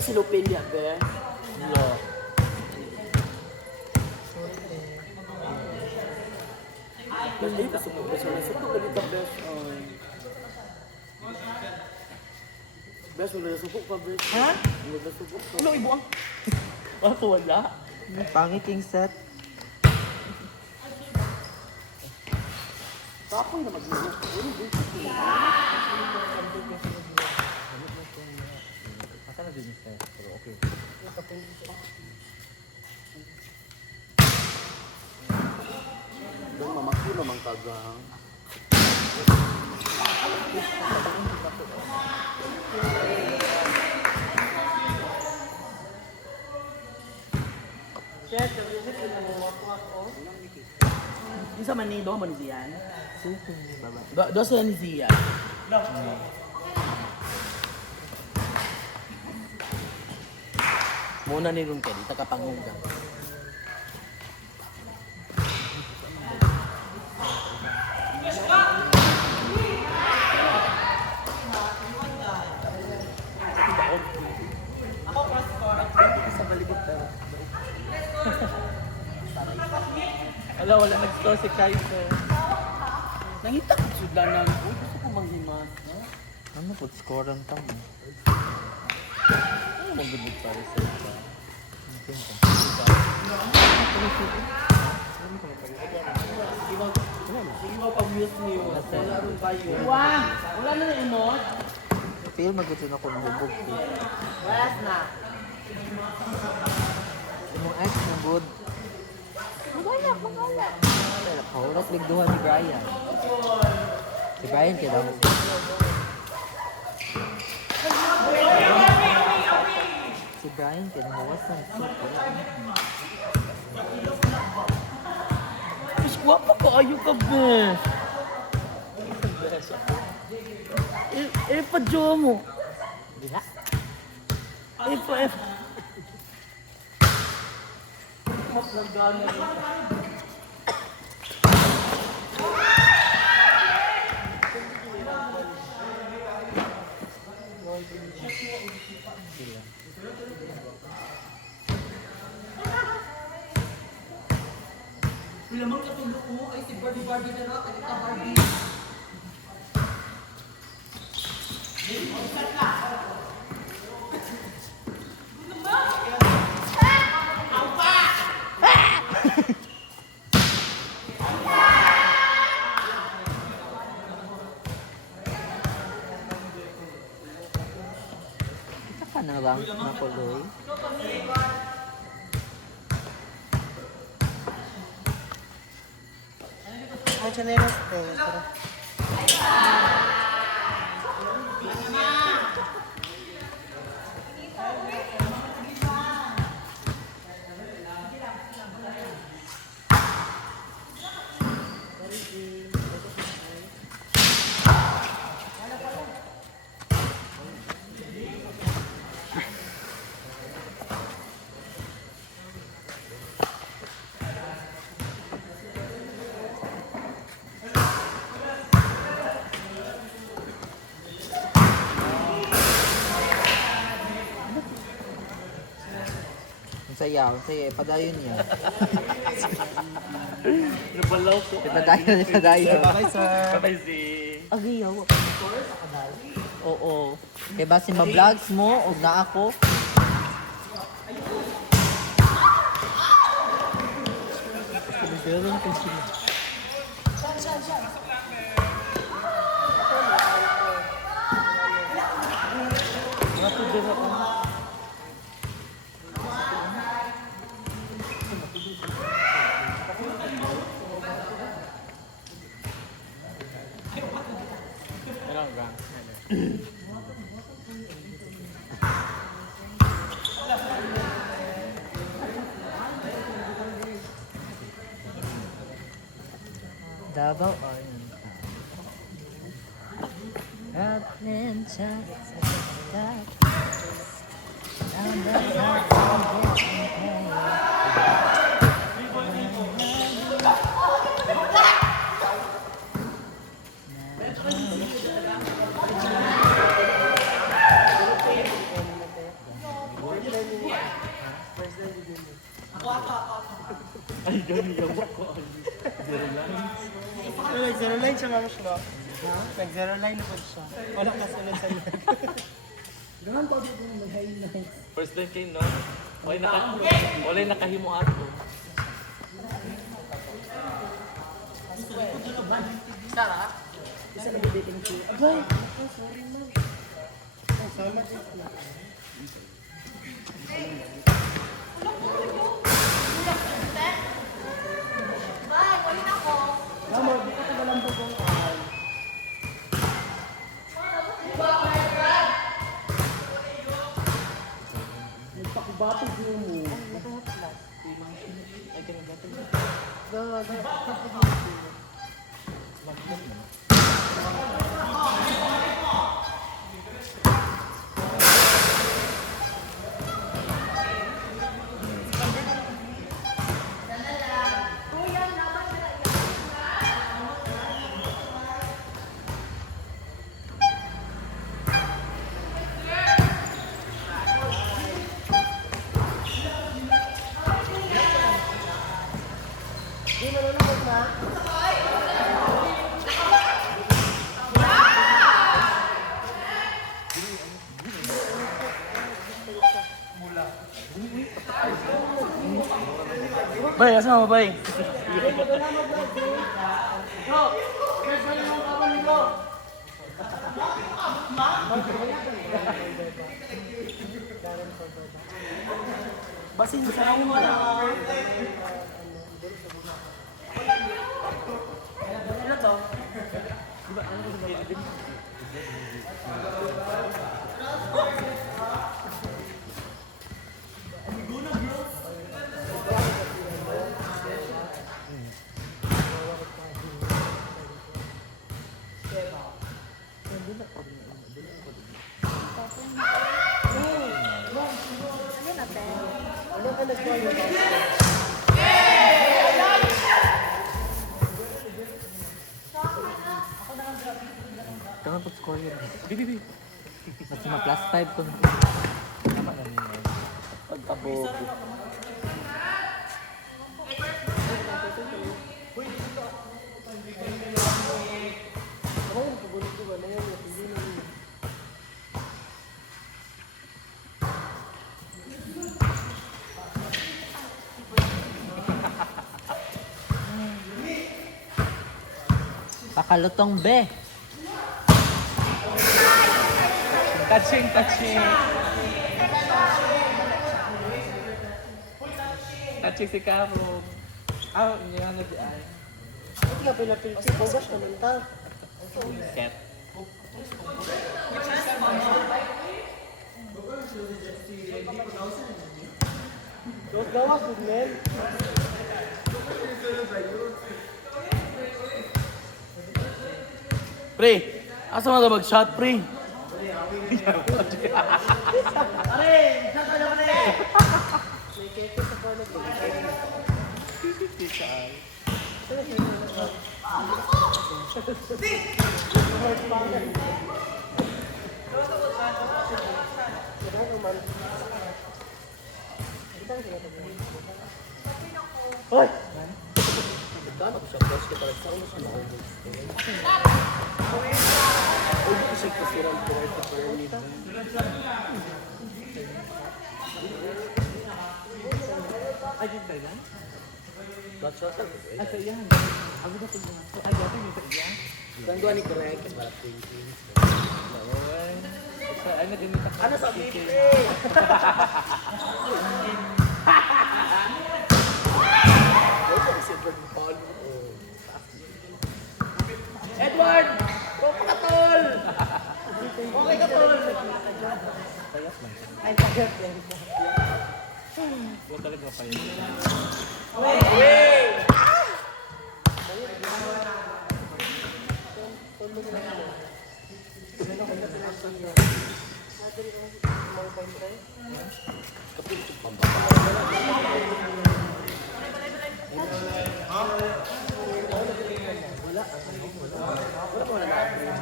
silupin niya, be. Yeah. Bes, ay, kasupok, bes. Wala supok lagi ka, bes. Bes, wala supok ka, bes. Ha? Wala supok ka. Ano, ibuang? Wala, wala. Pangit king set. Kapoy na mag-iingat. Ano, bes? Asa na din set? Pero okay. Dong, mamakyo naman kagang. Isa man ni, doon man ni Zian. Suko ni baba. Doon sila ni Zian. Muna ni Ron Kelly, taga-pangungga. Sa baligid ta. Wala, wala nag-store si Kaiser. Nangita ka sudla na. Uy, gusto ko manghimas. Ano po score ang tamo? Ano mong gabot para sa ito? Sige mo pag-mute niyo. Wala rin kayo. Wow! Wala na na-emote? Feel magutin ako mahubog ko. Wala na. Imong ex na good. Magala. Kaurat ligduhan ni Brian. Si Brian kaya mo. Si Brian kaya nahawas ng suko. Mas guwapo ka ayo ka, bes. Pa-jo mo. Diha? Pa. Lamang katulog mo ay si Barbie na na. Kaya Barbie. Ito ka na lang nakuloy. Ay, chanelas eh. Ang saya, ipadayon niya. Nabalaw ko. Ipadayon. Bye, sir. Bye-bye, Z. Agayaw. Oo. Kaya basin ma-vlogs mo, o na ako. Davao Island. Atlanta. ma'am siya. Nag-zero line na po siya. Wala ka sunod-sunod. First time kayo, no? Wala nakahimo ato. Bay, asa mo, bay? Basin sa mo na. Kaya pag-score yun. Bibi. Mas ma-plus 5 ko. Tama na niya. Pagtabobo. Pakalutong be. Touching. Touching si Caro. Niya na di ay. Ito nga pinapil si Bogas naman ta. Set. Gawas din, men. Pre, asa mo ka mag-shot, pre? Hoy! Ayun ba yan? Asa yan? Ako na tingnan. Ay, dati may sa iya. Saan doon ni Greg? Para Laway. Ano ganito? Ano sa BP? Edward! Opo ka, tol! Okay ka, tol! Ay, tagat yan. Huwag talaga pa yun.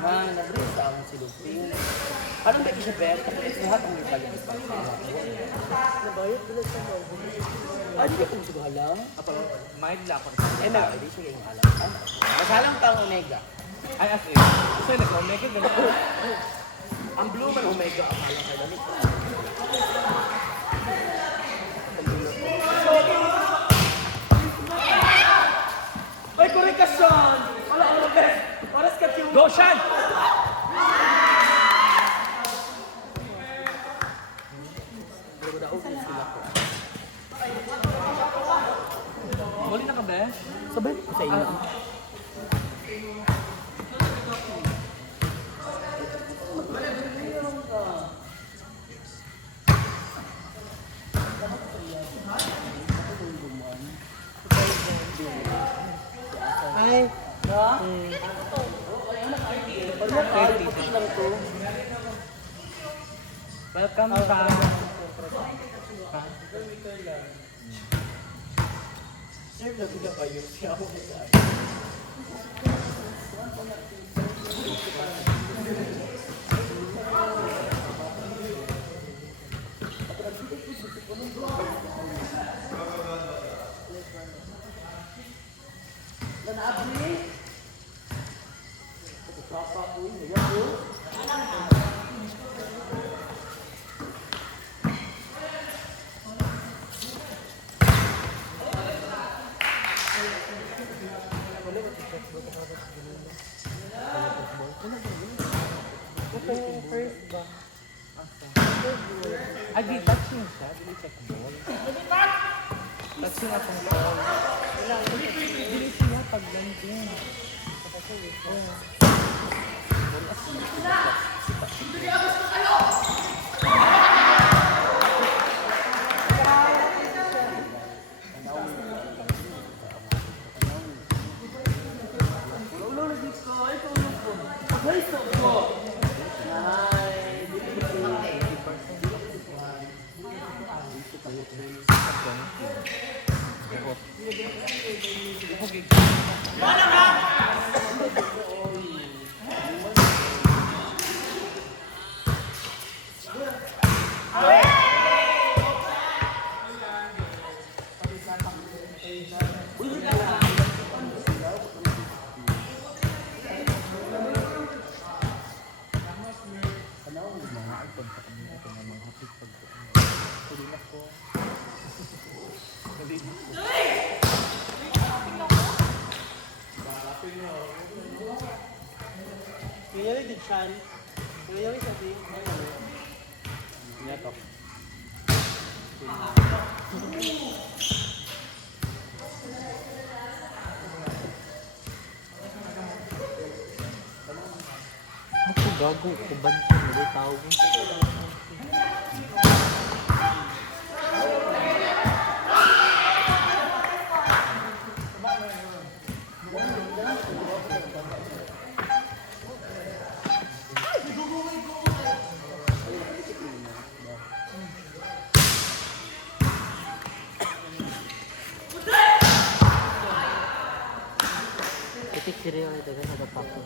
Nabrisa ang silupin. Anong ba siya bet? Kapag lahat ang may palis. Nabayot ko lang sa mga. Ano ba kung siguro alam? Mild lang ako. Eh, hindi siya yung alam. Masalang pang omega. Ay, as in. Gusto yung nag-omega, gano'n. Ang blue man, omega. Akala kayo damit. Ay, korrekasyon! Wala ko na best. Oras ka yung... Go, Shan! Muli na ka, be? Sabay sa inyo. Ay, Welcome back. Sir, nabila kayo. Siya ako. first ba? Ay, di touching siya. Dili check ball. Touching akong ball. Dili siya pag landing. Kaya din siya. Kaya din sabi. Neto. Ako gago, kuban siya, hindi tao ko. Titik si Rio ay dagan na pako.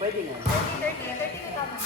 Pwede nga. 30 na tama.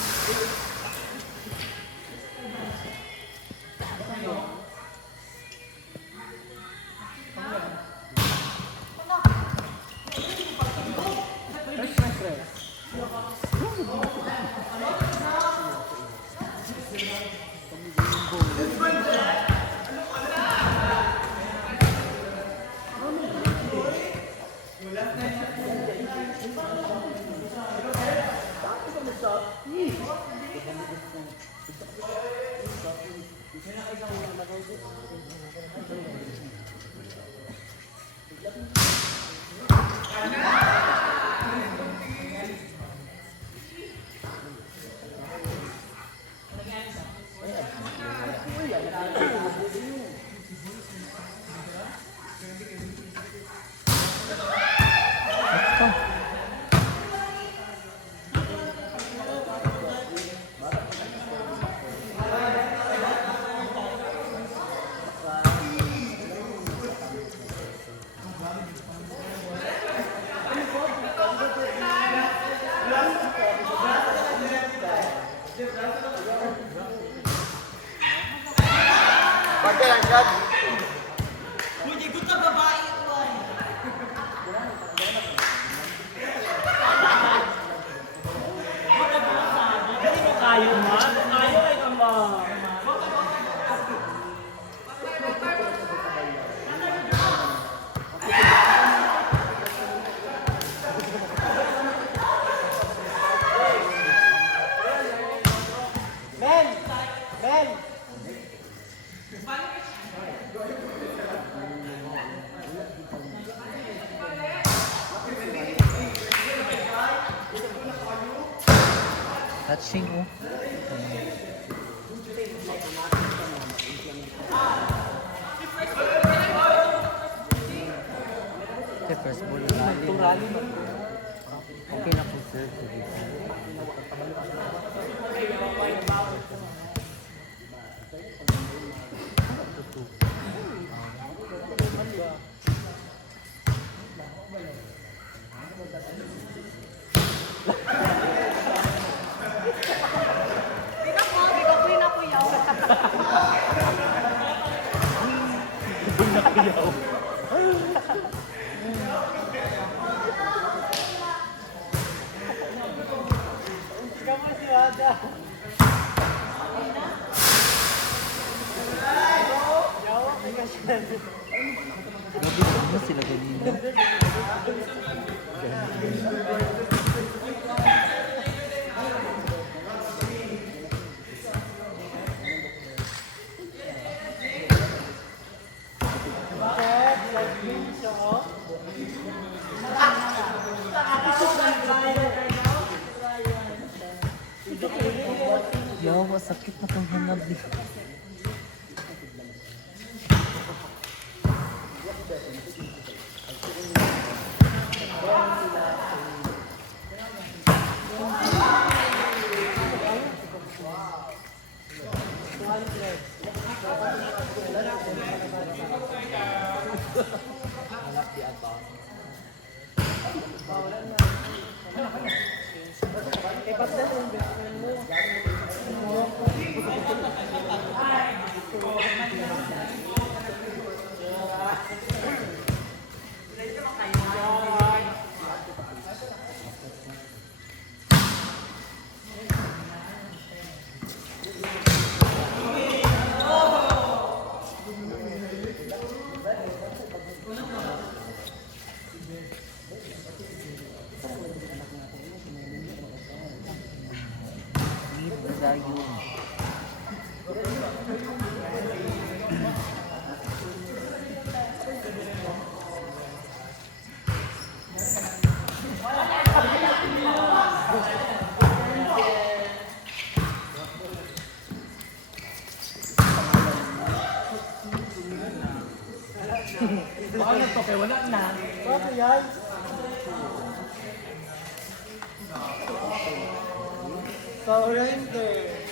Kayo man? Kayo ay kama. Ben! Ben! Touching oh. Okay, first ball rally. Okay na po sir. Pinakuyaw. Kamu si Wada. Yawa, may kasyan. Grabe ano sila ganina. Yawa, sakit na itong hanap eh. Dayon. Baka nagtoke, wala na. Ano yan? Sa oriente.